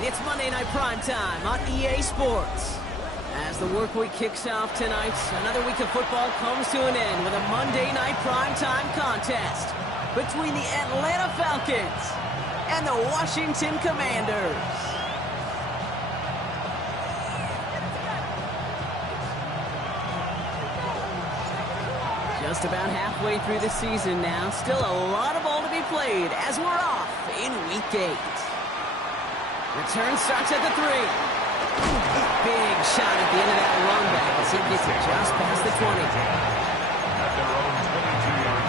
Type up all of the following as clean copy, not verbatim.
It's Monday Night Primetime on EA Sports. As the work week kicks off tonight, another week of football comes to an end with a Monday Night Primetime contest between the Atlanta Falcons and the Washington Commanders. Just about halfway through the season now. Still a lot of ball to be played as we're off in Week 8. Return starts at the 3. Big shot at the end of that run back as he gets it just past the 20. At their own 22-yard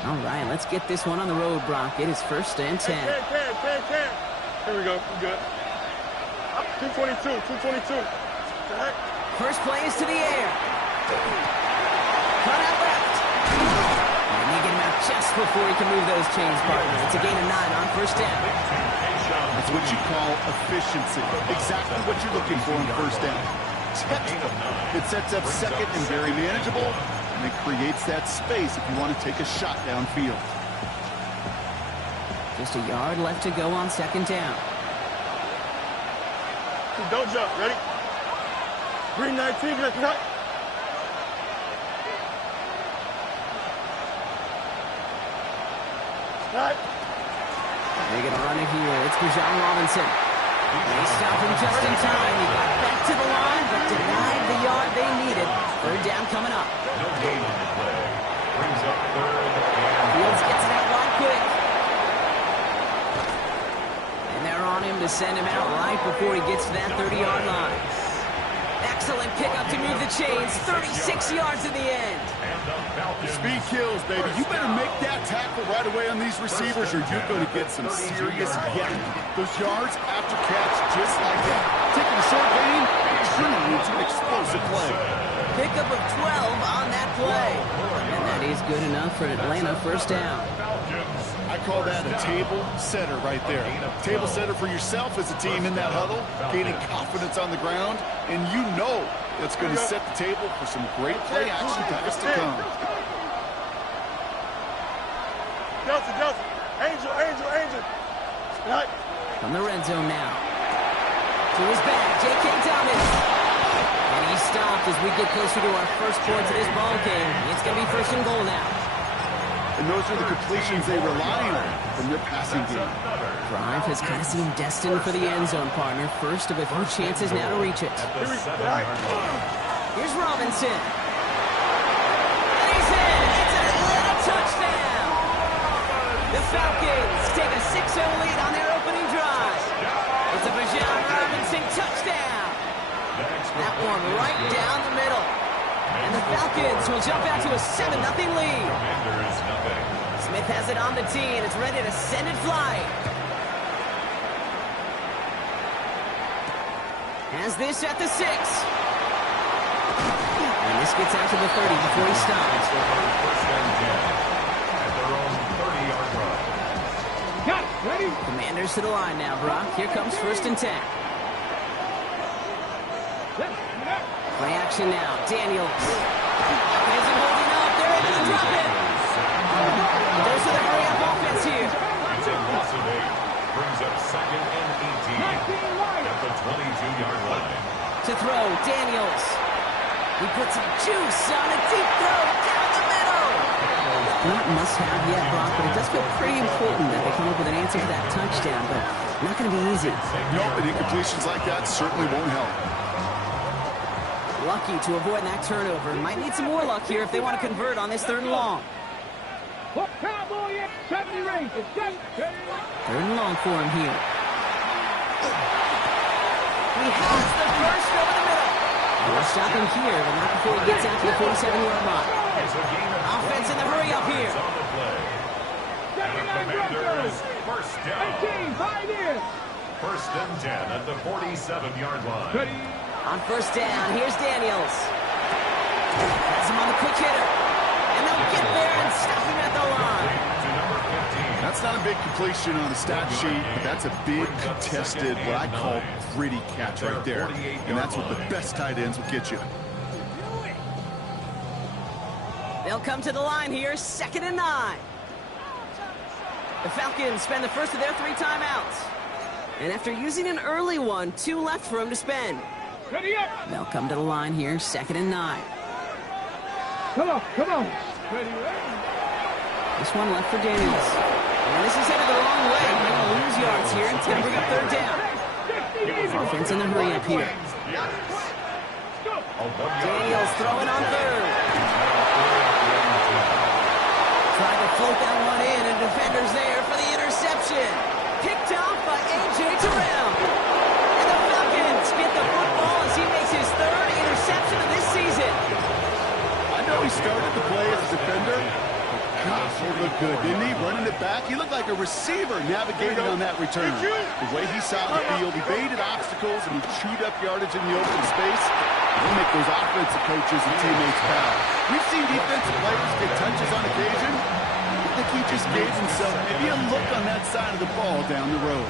line. All right, let's get this one on the road, Brock. It is 1st and 10. Here we go. We're good. 222. First play is to the air. Cut out left. And they get him out just before he can move those chains, partner. It's a gain of 9 on 1st down. That's what you call efficiency. Exactly what you're looking for on 1st down. Textbook. It sets up 2nd and very manageable, and it creates that space if you want to take a shot downfield. Just a yard left to go on 2nd down. Don't jump. Ready? 319. Cut. They're going to run it here. It's Bijan Robinson. They stop him just in time. He got back to the line, but denied the yard they needed. 3rd down coming up. No gain on the play. Brings up 3rd. Fields gets it out wide quick. And they're on him to send him out right before he gets to that 30-yard line. Excellent pickup to move the chains. 36 yards in the end. Speed kills, baby. You better make that tackle right away on these receivers or you're going to get some serious yak. Those yards after catch just like that. Taking a short gain and turning it into an explosive play. Pickup of 12 on that play. And that is good enough for Atlanta 1st down. I call that a table setter right there. Table setter for yourself as a team in that huddle, gaining confidence on the ground, and you know that's going to set the table for some great play action times to come. Delta. Angel. Right. From the red zone now. To his back, J.K. Dobbins. And he stopped as we get closer to our first points of this ball game. It's going to be 1st and goal now. And those are the completions they rely on from their passing game. Drive has kind of seemed destined for the end zone, partner. First of a few chances now to reach it. Here's Robinson. And he's in. It's an Atlanta touchdown. The Falcons take a 6-0 lead on their opening drive. It's a Bijan Robinson touchdown. That one right down the middle. And the Falcons will jump out to a 7-0 lead. Smith has it on the tee, and it's ready to send it flying. Has this at the 6. And this gets out to the 30 before he stops. 1st and 10 at their own 30-yard line. Got it. Ready? Commanders to the line now, Brock. Here comes 1st and 10. Play action now. Daniels. Isn't holding up. They're able to drop it. Goes to the hurry-up offense here. It's a loss of 8. Brings up 2nd and 18 at the 22-yard line. To throw, Daniels. He puts some juice on a deep throw down the middle. Not must-have yet, Brock, but it does feel pretty important that they come up with an answer to that touchdown, but not going to be easy. Nope, and incompletions like that certainly won't help. Lucky to avoid that turnover. Might need some more luck here if they want to convert on this 3rd and long. 3rd and long for him here. He has the first over the middle. We'll stop him here, but not before he gets out to the 47-yard line. Offense in the hurry up here. Commanders 1st down. 1st and 10 at the 47-yard line. On 1st down, here's Daniels. Has him on the quick hitter. And they'll get there and stop him at the line. That's not a big completion on the stat sheet, but that's a big contested, what I call gritty catch right there. And that's what the best tight ends will get you. They'll come to the line here, 2nd and 9. The Falcons spend the first of their 3 timeouts. And after using an early one, 2 left for them to spend. Ready up. They'll come to the line here, 2nd and 9. Come on, come on. Ready, ready. This one left for Daniels. And this is headed the wrong way. They're going to lose yards here. It's going to bring up 3rd down. Offense in the hurry up here. Daniels throwing on 3rd. Trying to float that one in, and defenders there for the interception. Picked off by A.J. Terrell. And the Falcons get the football as he makes his 3rd interception of this season. I know he started the play as a defender. Gosh, he looked good, didn't he? Running it back. He looked like a receiver navigating on that return. The way he saw the field, he baited obstacles, and he chewed up yardage in the open space. He'll make those offensive coaches and teammates proud. We've seen defensive players get touches on occasion. I think he just gave himself maybe a look on that side of the ball down the road.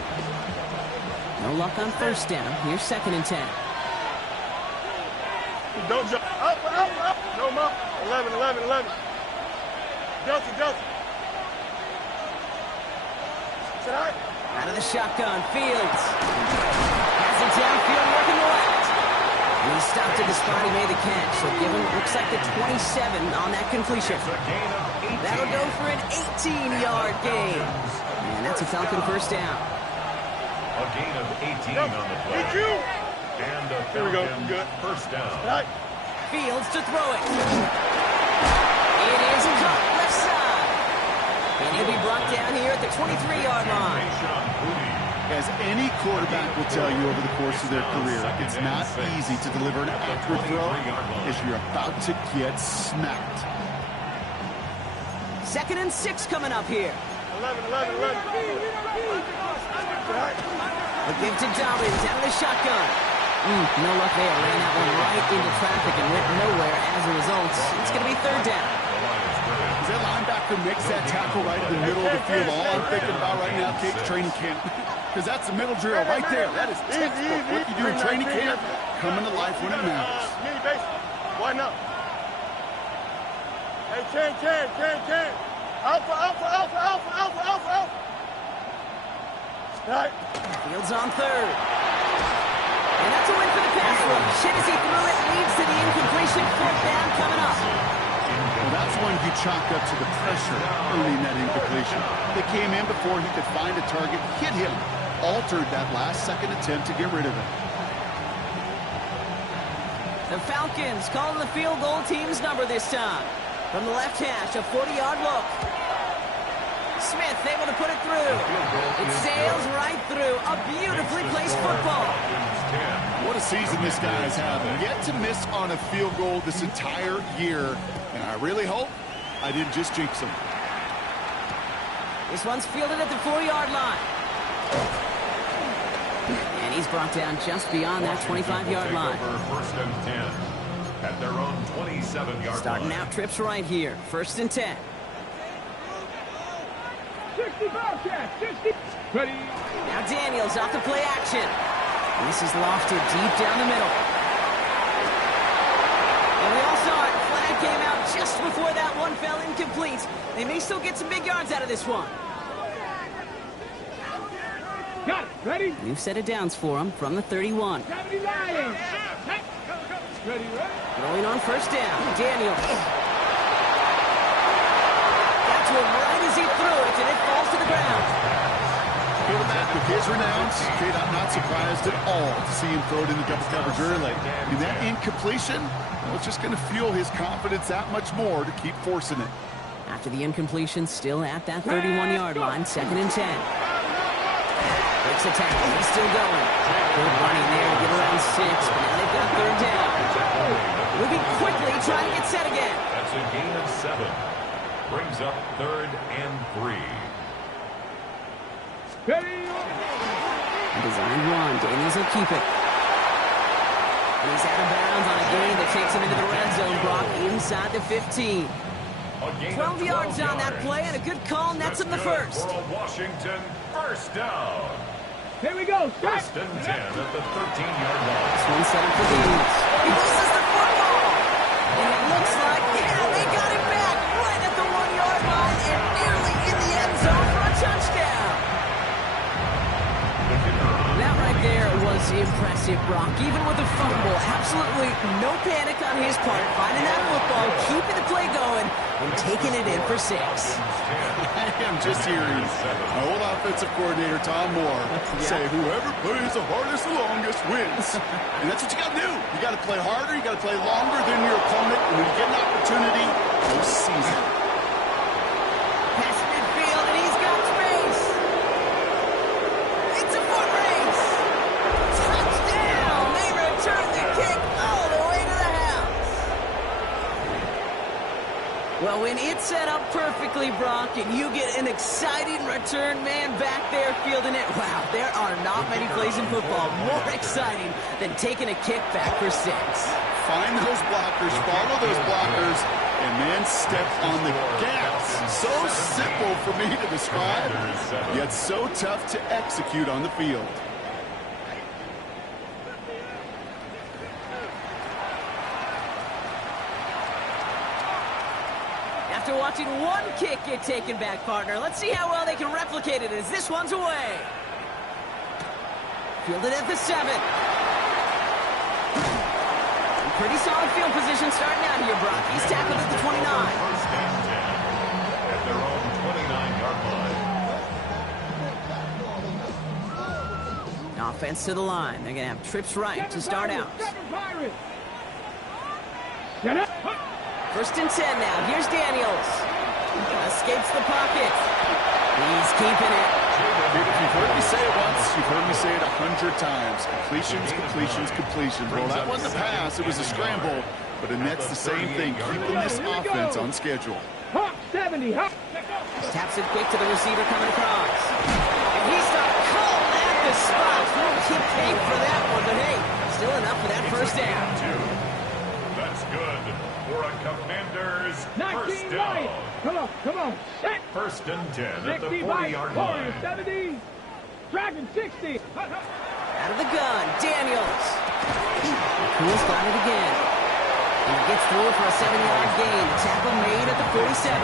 No luck on 1st down. Here's 2nd and 10. Don't jump. Up, up, up. No more. 11, 11, 11. Delta, Delta. Is it all right? Out of the shotgun, Fields. Has it downfield, working the left. And he stopped at the spot he made the catch. So give him, looks like the 27 on that completion. That'll go for an 18-yard gain. And that's a Falcon 1st down. A gain of 18 on the play. Did you? And a Here we go. Falcon Good. 1st down. Right. Fields to throw it. It is caught left side. And he'll be brought down here at the 23-yard line. As any quarterback will tell you over the course of their career, it's not easy to deliver an accurate throw as you're about to get smacked. 2nd and 6 coming up here. 11, 11, 11. Right. A give to Dobbins out of the shotgun. No luck there. Ran that one right into traffic and went nowhere as a result. It's going to be 3rd down. As that linebacker makes that tackle right in the middle of the field, all I'm thinking about right now, Kate's training camp. Because that's the middle drill right there. That is textbook. What you do in training camp, coming to life when it matters. Mini base. Why not? Hey, can. Alpha, alpha, alpha, alpha, alpha, alpha, alpha. Right. Fields on 3rd. And that's a win for the pass rush. As he threw it, leads to the incompletion. 4th down coming up. Well, that's one you chalk up to the pressure earning that incompletion. They came in before he could find a target, hit him, altered that last-second attempt to get rid of it. The Falcons calling the field goal team's number this time. From the left hash, a 40-yard look. Smith able to put it through. It sails right through. A beautifully placed football. What a season this guy is having. Yet to miss on a field goal this entire year. And I really hope I didn't just jinx him. This one's fielded at the 4-yard line. And he's brought down just beyond that 25-yard line. 1st and 10 at their own 27-yard line. Starting out trips right here. 1st and 10. 65 catch. 60. Ready. Now Daniels off the play action. And this is lofted deep down the middle. And we all saw it. Flag came out just before that one fell incomplete. They may still get some big yards out of this one. Got it. Ready. New set of downs for him from the 31. 79. Ready, ready. Throwing on 1st down. Daniels. Got to him right as he threw it, and it falls to the ground. Quarterback with his renounce, Kate, I'm not surprised at all to see him throw it in the double coverage early. I mean, that incompletion, well, it's just going to fuel his confidence that much more to keep forcing it. After the incompletion, still at that 31-yard line, 2nd and 10. Breaks a tackle, he's still going. Good running there to get around 6, but now they've got 3rd down. Moving quickly, trying to get set again. That's a gain of 7. Brings up 3rd and 3. Ready. A designed run, Daniels will keep it. And he's out of bounds on a gain that takes him into the red zone, Brock, inside the 15. 12 yards on that play, and a good call nets him the first. For a Washington 1st down. Here we go. 1st and 10 at the 13-yard line. This one set up for Daniels. He loses the football. And it looks like, yeah, they got him back. Very impressive, Brock. Even with a fumble, absolutely no panic on his part. Finding that football, keeping the play going, and taking it in for 6. I am just hearing my old offensive coordinator, Tom Moore, say whoever plays the hardest the longest wins. And that's what you got to do. You got to play harder. You got to play longer than your opponent. And when you get an opportunity, go seize it. Pass midfield, and he's got space. It's a foot race. Touchdown. They return the kick all the way to the house. Well, when it's set up perfectly, Brock, and you get an exciting return man back there fielding it, wow, there are not many plays in football more exciting than taking a kick back for 6. Find those blockers, follow those blockers, and then step on the gas. So simple for me to describe, yet so tough to execute on the field. After watching one kick get taken back, partner, let's see how well they can replicate it as this one's away. Fielded at the 7. Pretty solid field position starting out here, Brock. He's tackled at the 29. First and 10 at their own 29-yard line. Offense to the line. They're going to have trips right to start out. First and 10 now. Here's Daniels. Escapes the pocket. He's keeping it. If you've heard me say it once, you've heard me say it 100 times. Completions, completions, completions. Well, that wasn't a pass. It was a scramble. But the net's the same thing, keeping this offense on schedule. 70. Taps it quick to the receiver coming across. And he's not called at the spot. Won't keep paid for that one, but hey, still enough for that first down. That's good for a Commander's first down. Right. Come on. Set. First and 10 at the 65, 40-yard line. 70. Dragon 60. Out of the gun, Daniels. Cool's got it again. And he gets through for a 7-yard gain. Tackle made at the 47.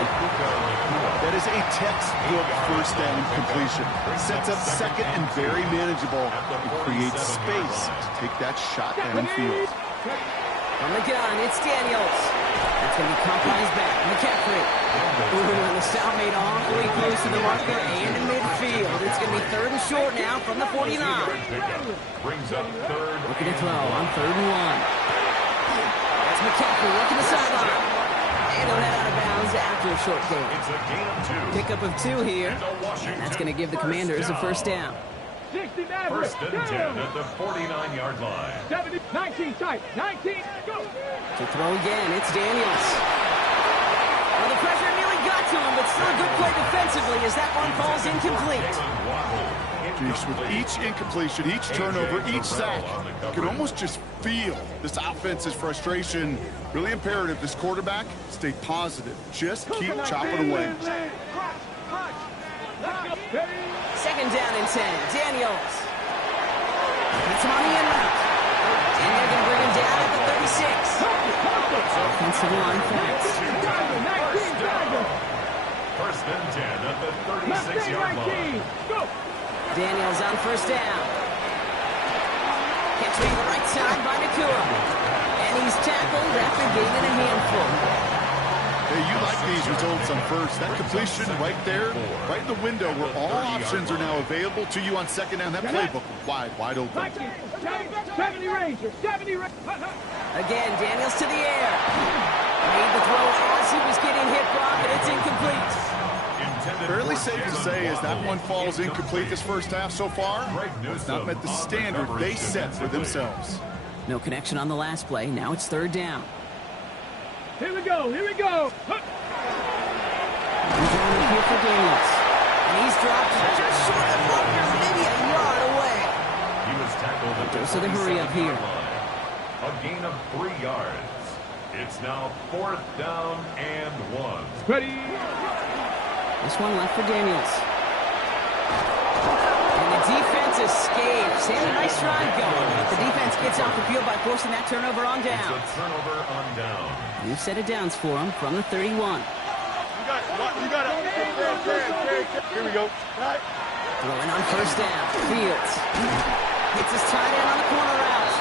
That is a textbook first down completion. Sets up second and very manageable. It creates space to take that shot downfield. On the gun, it's Daniels. That's going to be caught by his back. McCaffrey. Ooh, and the stop made awfully close to the marker and in midfield. It's going to be 3rd and short now from the 49. Brings up 3rd. Looking to throw on 3rd and 1. That's McCaffrey working the sideline. And they'll head out of bounds after a short gain. It's a gain of 2. Pickup of 2 here. And that's going to give the Commanders a first down. 60 First and 10 at the 49-yard line. 70, 19 tight. 19, go. To throw again, it's Daniels. Well, the pressure nearly got to him, but still a good play defensively as that one falls incomplete. Jeez, with each incompletion, each turnover, each sack, you can almost just feel this offense's frustration. Really imperative, this quarterback, stay positive. Just keep chopping away. Second down and 10. Daniels. It's him on the end route. And they're going to bring him down at the 36. Offensive line fast. First and 10 at the 36-yard line. Daniels on first down. Catch me to the right side by Nakua. And he's tackled after gaining a handful. Hey, you like these results on first. That completion right there, right in the window where all options are now available to you on second down. That playbook wide open. 70 Ranger, 70 Ranger. Again, Daniels to the air. Made the throw as he was getting hit, Brock, and it's incomplete. Fairly safe to say as that one falls incomplete this first half so far, has not met the standard they set for themselves. No connection on the last play. Now it's 3rd down. Here we go. He's on here for Daniels. And he's dropped just short of marker, maybe a yard away. He was tackled at the So they hurry up here. line. A gain of 3 yards. It's now 4th down and 1. Ready. This one left for Daniels. And the defense escapes. They had a nice drive going, but the defense gets off the field by forcing that turnover on down. It's a turnover on down. New set of downs for him from the 31. You got it. Here we go. Throwing on first down. Fields. Hits his tight end on the corner route.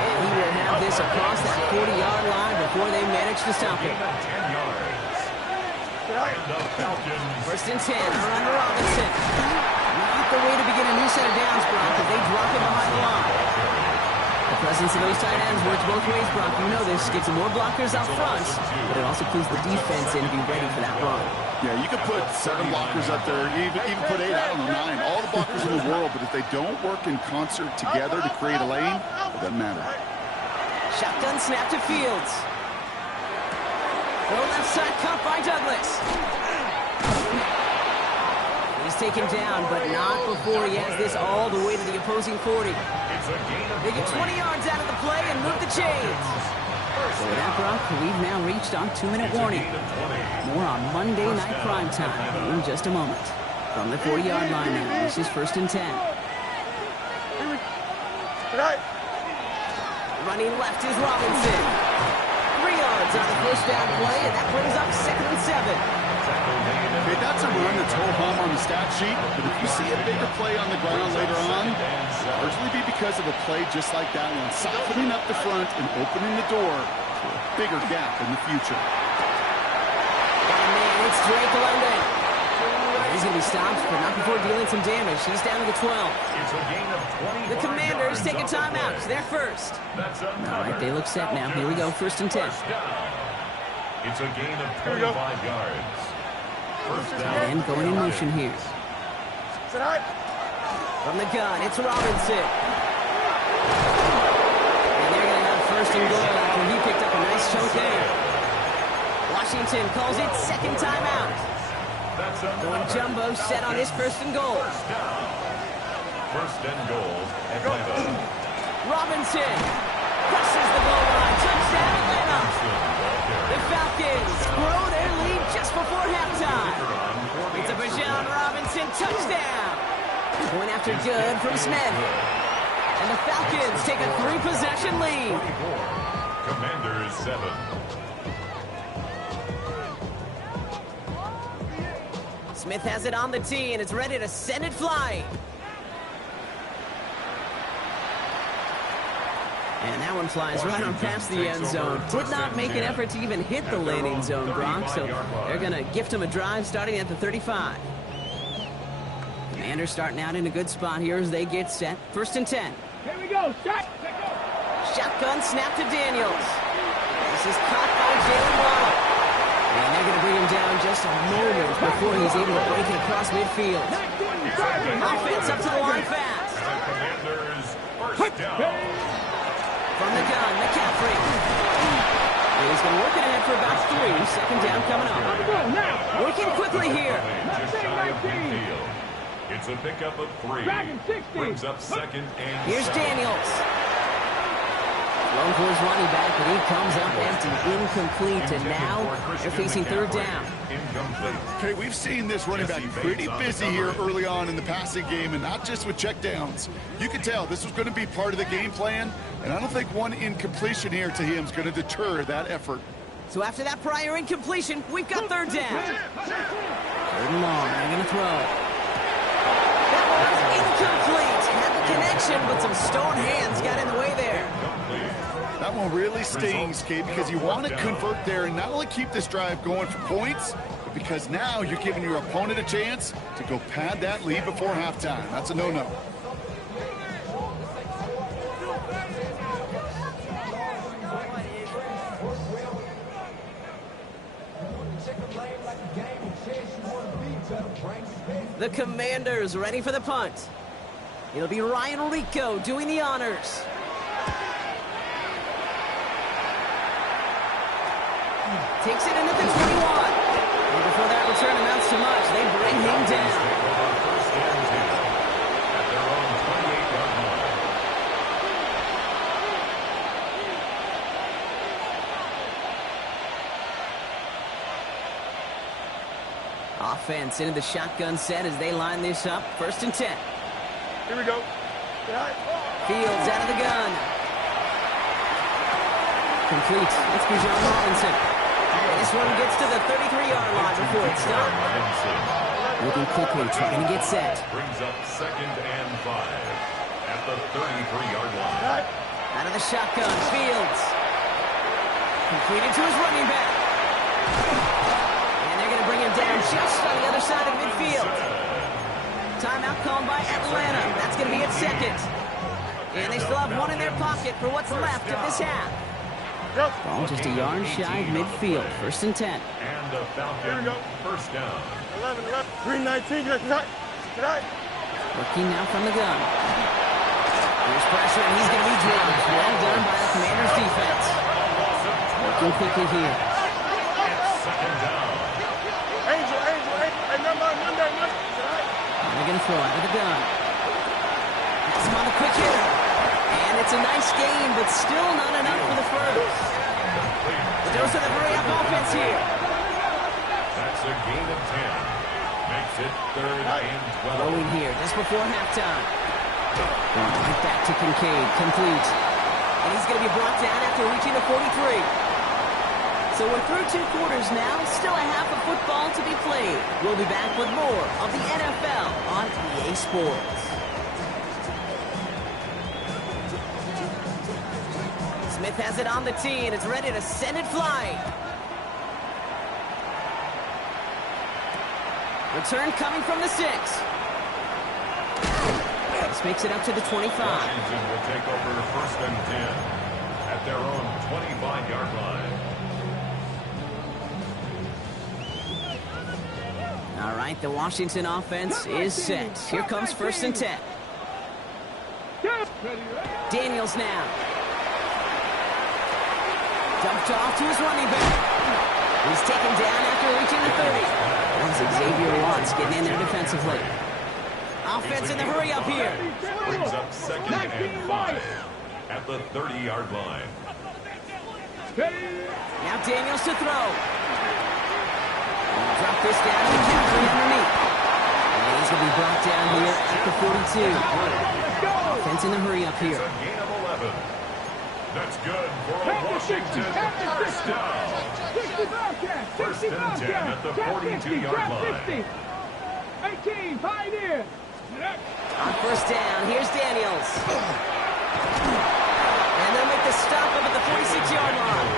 And he will have this across that 40-yard line before they manage to stop him. 10 yards. And the Falcons. First and 10, run to Robinson. Not the way to begin a new set of downs, Brock, if they drop him behind the line. The presence of those tight ends works both ways, Brock. You know this. Gets some more blockers out front, but it also clues the defense in to be ready for that run. Yeah, you could put 7 blockers up there, even put 8, I don't know, 9. All the blockers in the world, but if they don't work in concert together to create a lane, it doesn't matter. Shotgun snap to Fields. Throw left side cut by Douglas. He's taken down, but not before he has this all the way to the opposing 40. They get 20 yards out of the play and move the chains. So with that, Brock, we've now reached our 2-minute warning. More on Monday Night Primetime in just a moment. From the 40-yard line now, this is first and 10. Running left is Robinson. 3 yards on the first down play, and that brings up 2nd and 7. Okay, that's a run that's ho-hum on the stat sheet, but if you see a bigger play on the ground later on, it'll largely be because of a play just like that one, softening up the front and opening the door to a bigger gap in the future. And man, it's Drake London. He's going to be stopped, but not before dealing some damage. He's down to the 12. The Commanders take a timeout. They're first. All right, they look set now. Here we go, first and 10. It's a gain of 25 yards. First down. And going in motion here. From the gun, it's Robinson. And they're going to have first and goal after he picked up a nice chunk there. Washington calls it second timeout. Going jumbo set on his first and goal. First and goal, Atlanta. Robinson crosses the goal line. Touchdown, Atlanta. The Falcons grow their lead just before halftime. It's a Bijan Robinson touchdown. Going after good from Smith. And the Falcons take a 3-possession lead. 24. Commanders 7. Smith has it on the tee, and it's ready to send it flying. And that one flies right on past the end zone. Did not make an effort to even hit the landing zone, Brock, so they're going to gift him a drive starting at the 35. Commanders starting out in a good spot here as they get set. First and 10. Here we go. Shotgun snap to Daniels. This is caught by Jalen Waddle. And they're going to bring him down just a moment before he's able to break it across midfield. Offense up to the line fast. Commanders first down. From the gun, McCaffrey. He's going to work it ahead for about 3. Second down coming up. Working quickly here. Just shy of midfield. It's a pickup of 3. Brings up second and Here's 7. Daniels. Long for his running back, but he comes up empty, incomplete, and now they're facing third down. Okay, we've seen this running back pretty busy here early on in the passing game, and not just with checkdowns. You can tell this was going to be part of the game plan, and I don't think one incompletion here to him is going to deter that effort. So after that prior incompletion, we've got third down. Third and long, they're going to throw. That was incomplete. Had the connection, but some stone hands got in the way there. That one really stings, Kate, because you want to convert there and not only keep this drive going for points, but because now you're giving your opponent a chance to go pad that lead before halftime. That's a no-no. The Commanders ready for the punt. It'll be Ryan Rico doing the honors. Takes it in at the 21. And before that return amounts to much, they bring him down. First and 10 at their own 28-yard line. Offense into the shotgun set as they line this up. First and 10. Here we go. Fields out of the gun. Complete. It's Bijan Robinson. This one gets to the 33-yard line before it's stopped. Moving quickly, trying to get set. Brings up second and 5. at the 33-yard line. Out of the shotgun, Fields. Completed to his running back. And they're going to bring him down just on the other side of midfield. Timeout called by Atlanta. That's going to be at second. And they still have one in their pocket for what's left of this half. Ball just a yard shy of midfield. 1st and 10. And the Falcon first down. 11, 319, Looking now from the gun. There's pressure, and he's going to be dropped. Well done by the Commanders' defense. Working quickly here. Second down. Angel. Hey, Monday. And they're going to throw out of the gun. Pass him on the quick hitter. And it's a nice game, but still not enough for the first. The dose of the hurry-up offense here. That's a gain of 10. Makes it 3rd and 12. Throwing here just before halftime. Going right back to Kincaid. Complete. And he's going to be brought down after reaching the 43. So we're through 2 quarters now. Still a half of football to be played. We'll be back with more of the NFL on EA Sports. Smith has it on the tee, and it's ready to send it flying. Return coming from the 6. This makes it up to the 25. Washington will take over 1st and 10 at their own 25-yard line. All right, the Washington offense is set. Here comes 1st and 10. Daniels now. Dumped off to his running back. He's taken down after reaching the 30. That's Xavier Watts getting in there defensively. Offense in the hurry up here. Brings up 2nd and 5 at the 30-yard line. Now Daniels to throw. Drop this down to Jeffrey underneath. And he's going to be brought down here at the 42. Offense in the hurry up here. It's a gain of 11. That's good for a Washington first down. 1st and 10 at the 42-yard line. 18, Pioneer. On 1st down, here's Daniels. And they'll make the stop up at the 46-yard line.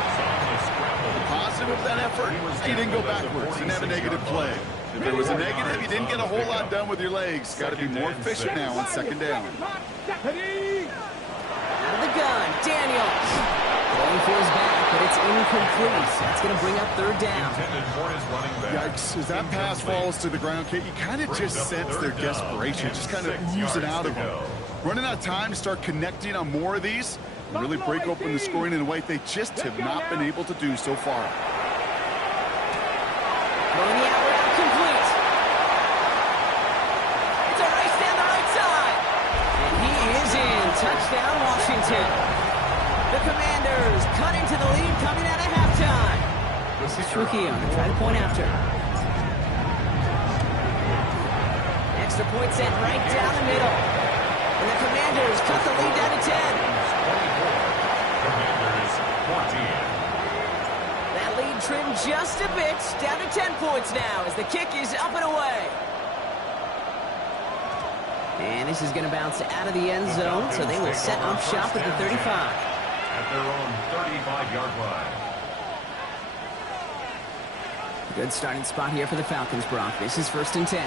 Positive of that effort, he didn't go backwards and have a negative play. If it was a negative, you didn't get a whole lot done with your legs. Got to be more efficient now on 2nd down. Out of the gun, Daniels. Going for his back, but it's incomplete. That's going to bring up 3rd down. Intended for his running back. Yikes, as that pass falls to the ground, Kate, you kind of just sense their desperation, just kind of oozing out of them. Running out of time to start connecting on more of these and really break open the scoring in a way they just have not been able to do so far. Going the out route complete. It's a race down the right side. And he is in. Touchdown, Washington. The Commanders cut into the lead coming out of halftime. This is Trujillo to try to point after. Extra point sent right down the middle. And the Commanders cut the lead down to 10. 24. Commanders 14. That lead trimmed just a bit, down to 10 points now as the kick is up and away. And this is going to bounce out of the end zone, so they will set up shop at the 35. At their own 35-yard line. Good starting spot here for the Falcons, Brock. This is 1st and 10.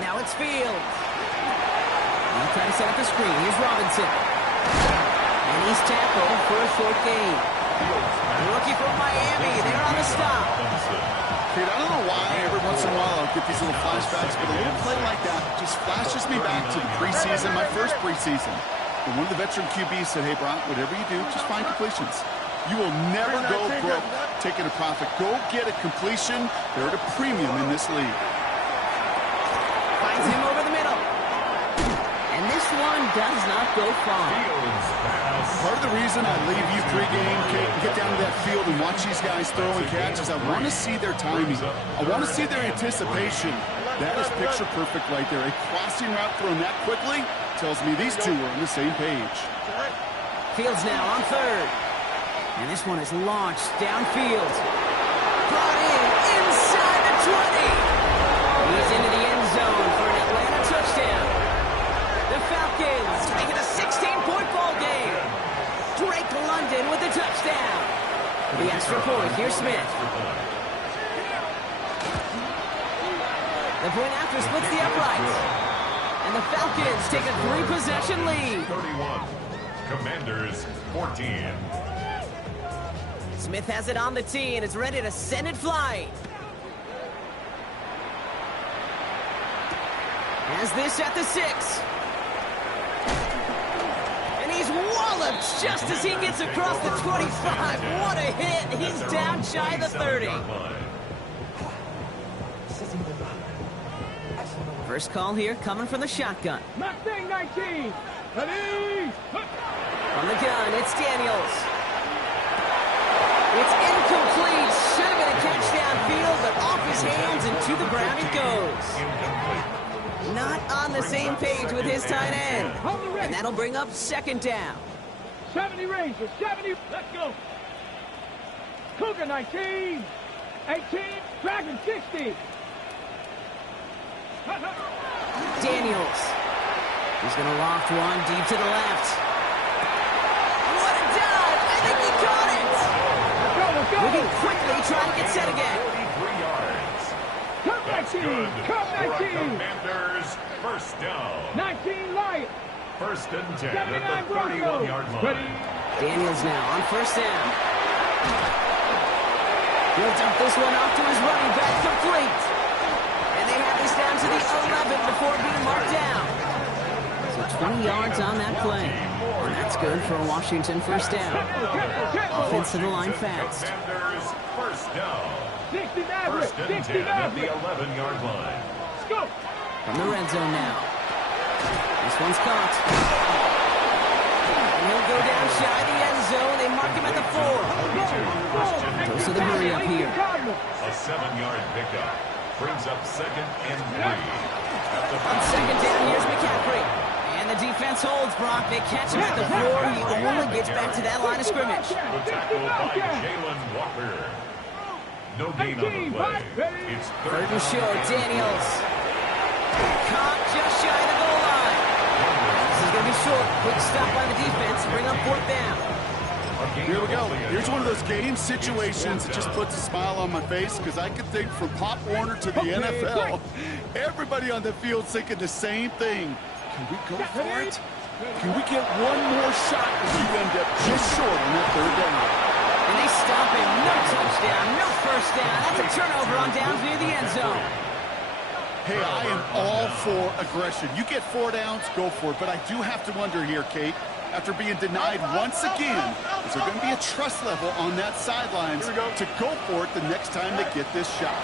Now it's Fields. He'll try to set up the screen. Here's Robinson. And he's tackled for a short gain. The rookie from Miami, they're on the stop. Kate, I don't know why every once in a while I'll get these little flashbacks, but a little play like that just flashes me back to the preseason, my first preseason. And one of the veteran QBs said, hey, Brock, whatever you do, just find completions. You will never go broke taking a profit. Go get a completion. They're at a premium in this league. Finds him over the middle. And this one does not go far. Part of the reason I leave you pregame, Kate, and get down to that field and watch these guys throw and catch is I want to see their timing. I want to see their anticipation. That is picture perfect right there. A crossing route thrown that quickly tells me these two are on the same page. Fields now on 3rd. And this one is launched downfield. Brought in inside the 20. He's into the end zone for an Atlanta touchdown. The point after splits the uprights. And the Falcons take a 3-possession lead. 31. Commanders 14. Smith has it on the tee and is ready to send it flying. Has this at the 6. And he's walloped just as he gets across the 25. What a hit. He's down shy of the 30. First call here coming from the shotgun. Mustang 19. Ready. From the gun, it's Daniels. It's incomplete. Should have been a catch downfield, but off his hands and to the ground it goes. Not on the same page with his tight end. And that'll bring up second down. 70 Rangers, 70. Let's go. Cougar 19. 18. Dragon 60. Daniels. He's going to loft one deep to the left. What a dive! I think he caught it! Let's go. Moving quickly, trying to get set again. 43 yards. Come 19. Come 19. Commanders first down. 19 Lions. First and 10 at 79 the Broncos. 31-yard line. Ready. Daniels now on first down. He'll dump this one off to his running back, complete. And they have this down to the 11 before being marked down. So 20 yards on that play. And that's good for a Washington first down. Offensive line fast. Commanders first down. 60 Maverick. First and 60 10 at the Maverick. 11-yard line. Let's go. From the red zone now. This one's caught. And he'll go down shy of the end zone. They mark him at the 4. Goes to the hurry up here. A 7-yard pickup brings up second and 3. On second down, here's McCaffrey. And the defense holds, Brock. They catch him at the 4. He only gets back to that line of scrimmage. The tackle by Jalen Walker. No gain on the play. It's Third and short, Daniels. Caught just shy of the goal line. This is going to be short. Quick stop by the defense. Bring up fourth down. Here we go. Here's one of those game situations that just puts a smile on my face because I can think from Pop Warner to the NFL. Everybody on the field's thinking the same thing. Can we go for it? Can we get one more shot if you end up just short on that third down? And they stop him. No touchdown, no first down. That's a turnover on downs near the end zone. Hey, I am all for aggression. You get 4 downs, go for it. But I do have to wonder here, Kate, after being denied once again, is there going to be a trust level on that sidelines to go for it the next time they get this shot?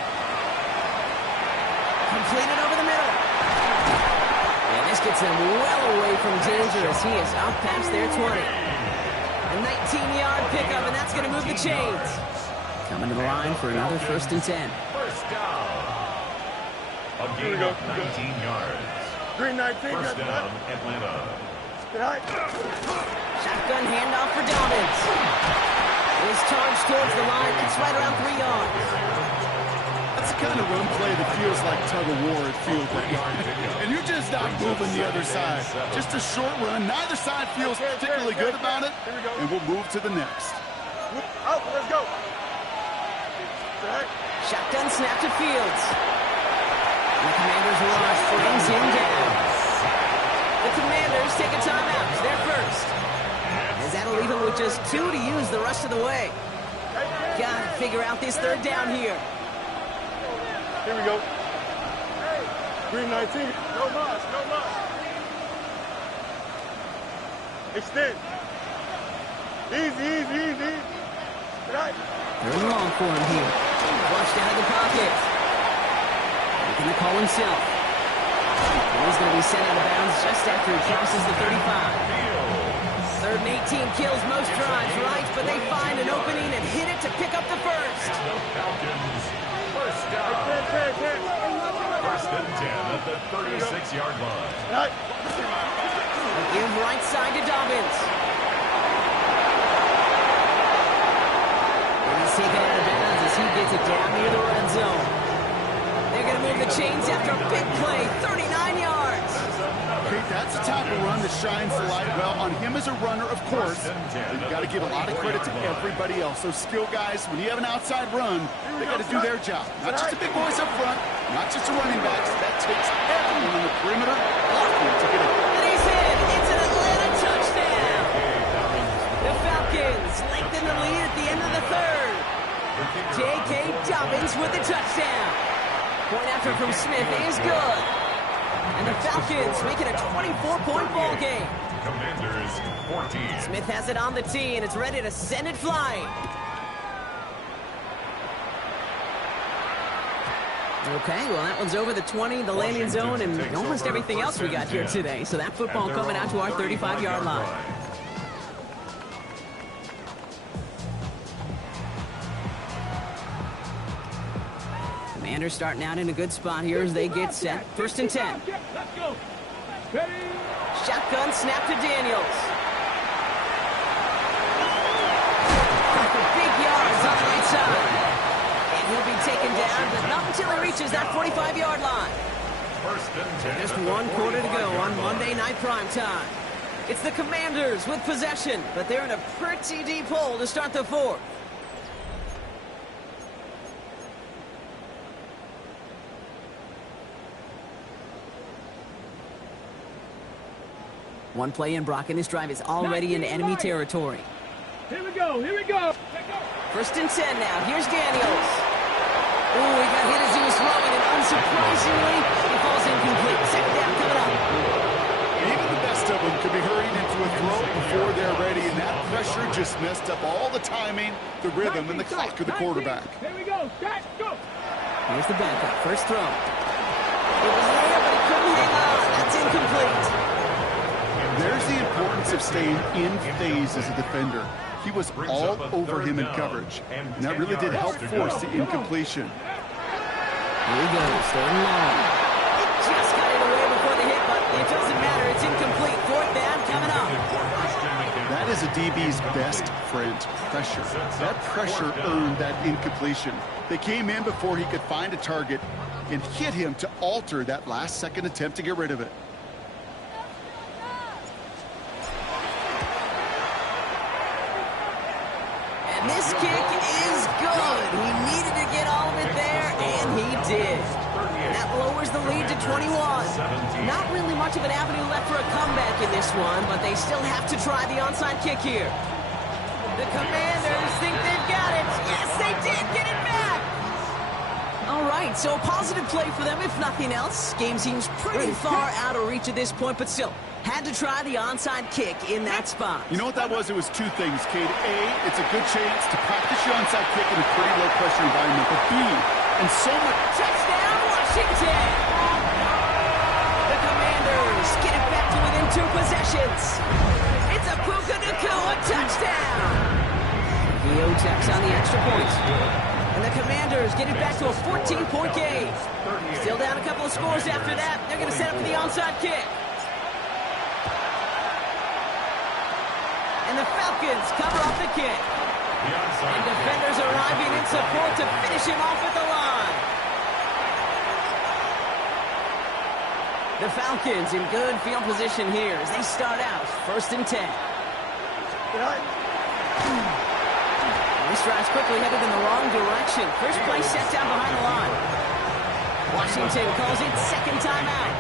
Completed over the middle. And this gets them well away from danger as he is up past their 20. A 19-yard pickup, and that's going to move the chains. Coming to the line for another first and 10. first down. A gain of 19 yards. Green 19. First down, Atlanta. Shotgun handoff for Dobbins. His charge towards the line. It's right around 3 yards. That's the kind of run play that feels like tug-of-war at field range. And you're just not moving the other side. Just a short run. Neither side feels particularly good about it. And we'll move to the next. Out, let's go. Shotgun snap to Fields. And the Commanders' rush brings him down. The Commanders take a timeout. They're first. As that'll leave him with just 2 to use the rest of the way. Gotta figure out this third down here. Here we go. Green 19. No mas, no mas. Extend. Easy, easy, easy. Right. Third and long for him here. Flushed out of the pocket. Making the call himself. And he's going to be sent out of bounds just after he crosses the 35. Third and 18 kills most drives, right? But they find an opening and hit it to pick up the first. The Falcons first down. First and 10 at the 36-yard line. Right. Give right side to Dobbins. And he's taken out of bounds as he gets it down near the red zone. They're going to move the chains after a big play, 39 yards. Hey, Kate, that's the type of run that shines the light well on him as a runner, of course. But you got to give a lot of credit to everybody else. Those skill guys, when you have an outside run, they got to do their job. Not just the big boys up front, not just the running backs. That takes everyone on the perimeter blocking to get it. And he's in. It's an Atlanta touchdown. The Falcons lengthen the lead at the end of the third. J.K. Dobbins with the touchdown. Point after from Smith is good. And the Falcons make it a 24-point ball game. Commanders 14. Smith has it on the tee, and it's ready to send it flying. Okay, well, that one's over the 20, the landing zone, and almost everything else we got here today. So that football coming out to our 35-yard line. Commanders starting out in a good spot here as they get set. 1st and 10. Let's go. Ready? Shotgun snap to Daniels. For big yards on the right side. And he'll be taken down, but not until he reaches that 45-yard line. 1st and 10. Just 1 quarter to go on Monday Night Prime Time. It's the Commanders with possession, but they're in a pretty deep hole to start the 4th. One play in, Brock, and this drive is already into enemy territory. Here we go. Here we go. 1st and 10 now. Here's Daniels. Ooh, he got hit as he was throwing, and unsurprisingly, he falls incomplete. 2nd down coming up. Even the best of them could be hurried into a throw before they're ready, and that pressure just messed up all the timing, the rhythm, and the clock of the quarterback. Here we go. Start. Go. Here's the backup. First throw. It was there, but he couldn't hang on. That's incomplete. There's the importance of staying in phase as a defender. He was all over him in coverage, and that really did help force the incompletion. Here he goes, 3rd and long. Just got it away before the hit, but it doesn't matter. It's incomplete. 4th down coming up. That is a DB's best friend, pressure. That pressure earned that incompletion. They came in before he could find a target and hit him to alter that last-second attempt to get rid of it. And this kick is good. He needed to get all of it there, and he did. And that lowers the lead to 21. Not really much of an avenue left for a comeback in this one, but they still have to try the onside kick here. The Commanders think they've got it. Yes, they did get it back. All right, so a positive play for them, if nothing else. Game seems pretty far out of reach at this point, but still, had to try the onside kick in that spot. You know what that was? It was 2 things, Kate. A, it's a good chance to practice your onside kick in a pretty low-pressure environment. But B, and so much... Touchdown, Washington! The Commanders get it back to within 2 possessions. It's a Puka Nacua touchdown! The O-Tex on the extra point. And the Commanders get it back to a 14-point game. Still down a couple of scores after that. They're going to set up for the onside kick. And the Falcons cover off the kick. And defenders arriving in support to finish him off at the line. The Falcons in good field position here as they start out 1st and 10. This drive's quickly headed in the wrong direction. First play set down behind the line. Washington calls it 2nd timeout.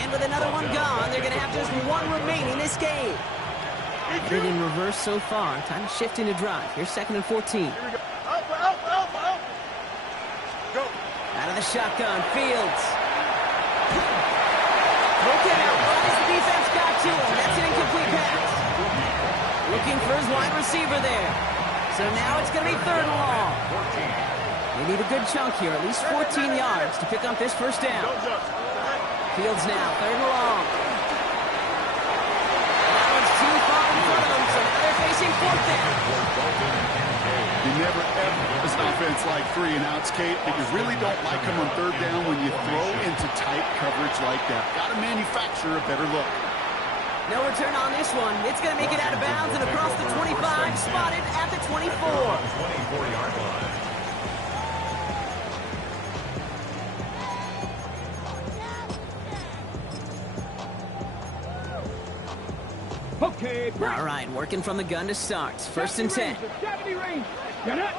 And with another one gone, they're going to have just 1 remaining this game. Bit in reverse so far. Time to shift into drive. Here's 2nd and 14. Go. Out of the shotgun, Fields. Broken out. As the defense got to him. That's an incomplete pass. Looking for his wide receiver there. So now it's going to be 3rd and long. They need a good chunk here, at least 14 yards to pick up this 1st down. Fields now, 3rd and long. That one's too far in front of them, so now they're facing 4th down. You never ever, as an offense like 3 and outs, Kate, but you really don't like them on 3rd down when you throw into tight coverage like that. Got to manufacture a better look. No return on this one. It's going to make it out of bounds and across the 25, spotted at the 24. 24-yard line. Okay, All right, working from the gun to start. First and 10. 70 range. Get it.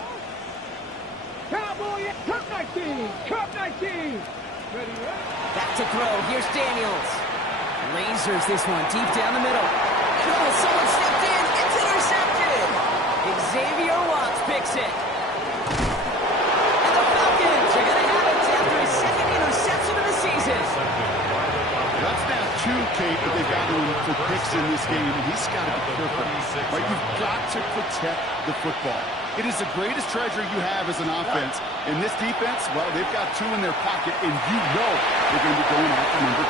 Cowboy, cup 19. Cup 19. Ready, Back to throw. Here's Daniels. Lasers this one deep down the middle. Oh, someone stepped in. It's intercepted. Xavier Watts picks it. And the Falcons are going to have it after his second interception of the season. That's now 2, Kate, that they've got him for picks in this game, and he's got to be careful. Right? You've got to protect the football. It is the greatest treasure you have as an offense. In this defense, well, they've got 2 in their pocket, and you know they're going to be going after number 3.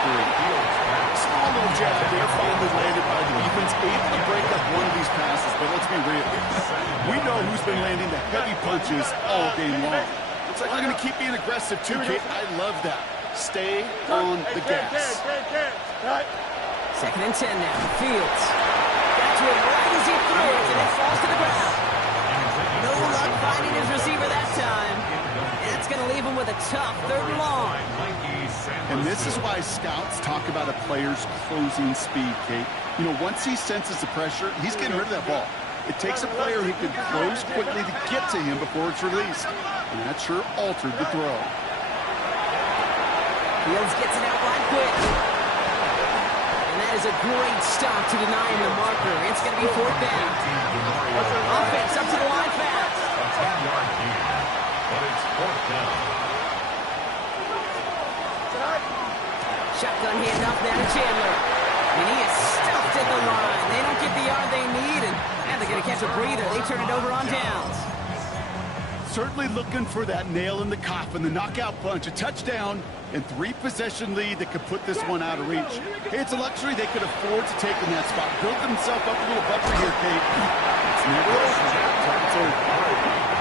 Small little jab there, finally landed by the defense, able to break up one of these passes, but let's be real. We know who's been landing the heavy punches all game long. Looks like they're going to keep being aggressive, too, Kate. I love that. Stay on the gas. Second and 10 now. Fields. Got to him right as he threw it, and it falls to the ground. No luck finding his receiver that time. That's going to leave him with a tough 3rd and long. And this is why scouts talk about a player's closing speed, Kate. You know, once he senses the pressure, he's getting rid of that ball. It takes a player who can close quickly to get to him before it's released. And that sure altered the throw. Fields gets it out right quick. And that is a great stop to deny him the marker. It's going to be 4th down. Offense up to the line fast. A 10-yard gain, but it's 4th down. Shotgun handoff now to Chandler. And he is stuffed at the line. They don't get the yard they need, and they're going to catch a breather. They turn it over on downs. Certainly looking for that nail in the coffin, the knockout punch, a touchdown, and 3-possession lead that could put this one out of reach. Hey, it's a luxury they could afford to take in that spot. Build themselves up a little buffer here, Kate. It's never over.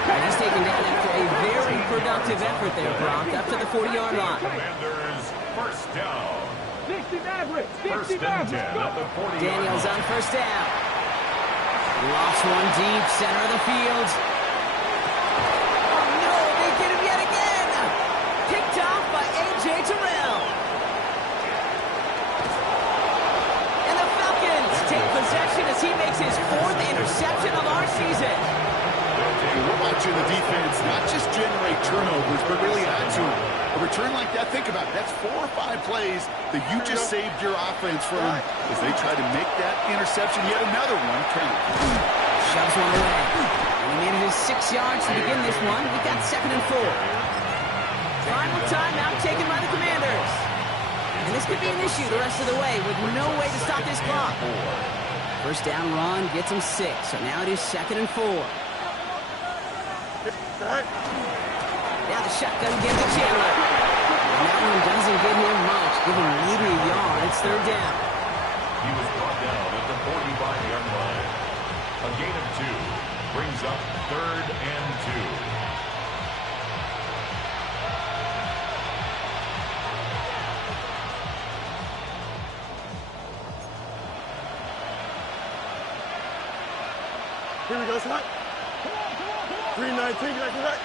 And he's taken down after a very productive effort there, Brock, up to the 40-yard line. Commanders, first down. 60 Mavericks. 60 First and 10 Mavericks. at the 40-yard Daniels line. on first down. Lost one deep, center of the field. Oh, no, they did him yet again. Picked off by A.J. Terrell. And the Falcons take possession as he makes his 4th interception of our season. We're watching the defense not just generate turnovers, but really add to them. A return like that, think about it. That's 4 or 5 plays that you just saved your offense from as they try to make that interception, yet another one count. Shoves one away. And he made it 6 yards to begin this one. We got 2nd and 4. Final timeout taken by the Commanders. And this could be an issue the rest of the way with no way to stop this clock. First down run gets him 6. So now it is 2nd and 4. Now the shotgun gives to Chandler. And that one doesn't get him much. Give him maybe a yard. It's 3rd down. He was brought down at the 45-yard line. A gain of 2 brings up 3rd and 2. Here we go, son. 319, get back.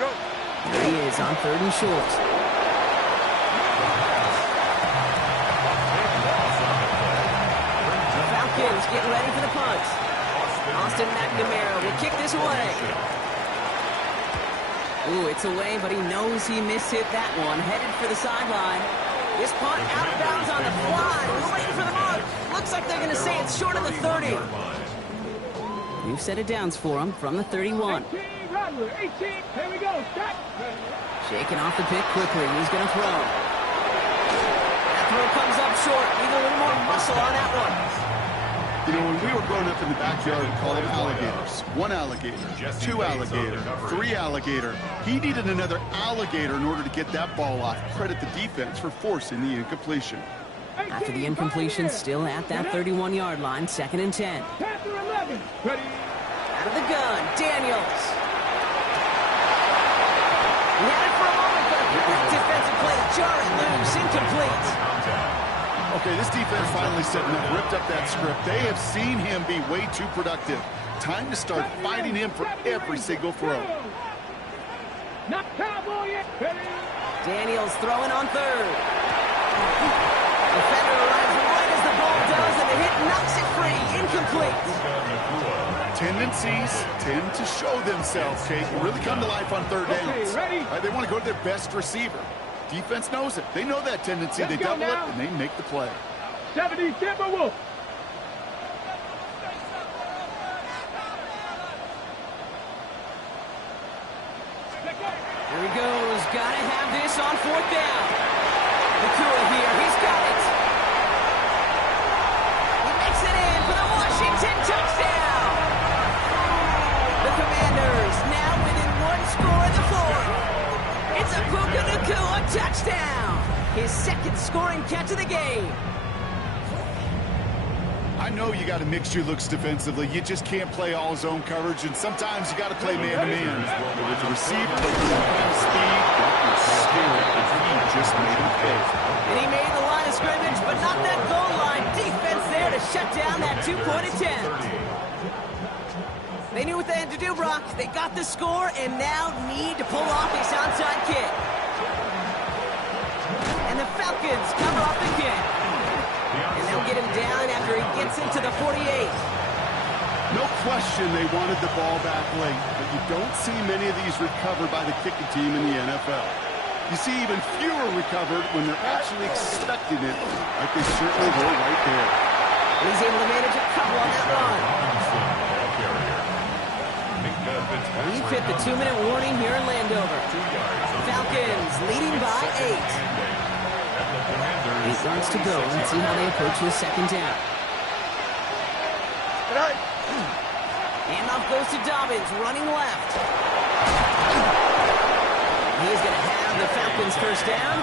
Go. There he is on 3rd and short. The Falcons getting ready for the punt. Austin McNamara will kick this away. Ooh, it's away, but he knows he mishit that one. Headed for the sideline. This punt out of bounds on the fly. We're waiting for the mark. Looks like they're going to say it's short of the 30. New set of downs for him from the 31. 18, Rattler, 18. Here we go. Stop. Shaking off the pick quickly. He's going to throw. That throw comes up short. Need a little more muscle on that one. You know, when we were growing up in the backyard, we called them alligators. 1 alligator, 2 alligator, 3 alligator. He needed another alligator in order to get that ball off. Credit the defense for forcing the incompletion. After the incompletion, still at that 31-yard line, 2nd and 10. Panther 11. Ready. Out of the gun, Daniels. He had it for a moment, but a great defensive play to jar it loose, incomplete. Okay, this defense finally setting up, ripped up that script. They have seen him be way too productive. Time to start fighting him for every single throw. Not Cowboy yet. Ready. Daniels throwing on 3rd. Defender arrives right as the ball does, and the hit knocks it free. Incomplete. Tendencies tend to show themselves, Kate. You really come to life on third downs. ready? Right, they want to go to their best receiver. Defense knows it. They know that tendency. Let's they go double it, now. and they make the play. 70 Timberwolves. Here he goes. Gotta have this on fourth down. Nakua here. He's got it. He makes it in for the Washington touchdown. The Commanders now within one score in the fourth. It's a Puka Nakua touchdown. His second scoring catch of the game. I know you got to mix your looks defensively. You just can't play all zone coverage, and sometimes you got to play man-to-man. But with the receiver, speed, you're scared, and he just made him pay. And he made the line of scrimmage, but not that goal line. Defense there to shut down that two-point attempt. They knew what they had to do, Brock. They got the score and now need to pull off this onside kick. And the Falcons cover up the kick. And they'll get him down after he gets into the 48. No question they wanted the ball back late, but you don't see many of these recovered by the kicking team in the NFL. You see even fewer recovered when they're actually expecting it, like they certainly were right there. He's able to manage a couple on that run. We've hit the 2-minute warning here in Landover. Falcons leading by 8. 8 yards to go. Let's see how they approach this second down. Handoff goes to Dobbins, running left. He's going to have the Falcons first down.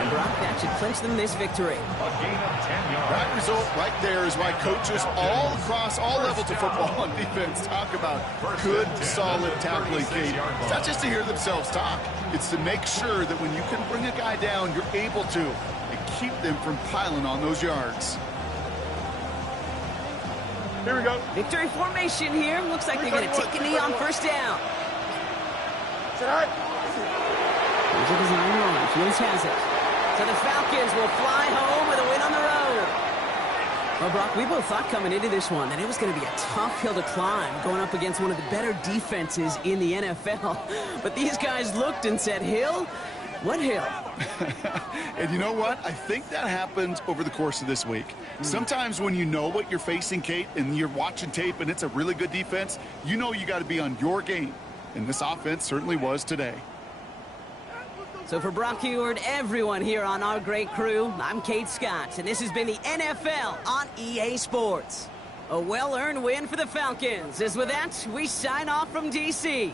And Brock, that should clinch them this victory. That result right there is why coaches all across all levels of football and defense talk about good, solid tackling, Kate. It's not just to hear themselves talk. It's to make sure that when you can bring a guy down, you're able to, and keep them from piling on those yards. Here we go. Victory formation here. Looks like they're going to take a knee on first down. Here's a design run. Fields has it. So the Falcons will fly home with a win on the road. Well, Brock, we both thought coming into this one that it was going to be a tough hill to climb going up against one of the better defenses in the NFL. But these guys looked and said, Hill? What hill? And you know what? I think that happened over the course of this week. Sometimes when you know what you're facing, Kate, and you're watching tape and it's a really good defense, you know you got to be on your game. And this offense certainly was today. So for Brock Heward, everyone here on our great crew, I'm Kate Scott, and this has been the NFL on EA Sports. A well-earned win for the Falcons. As with that, we sign off from D.C.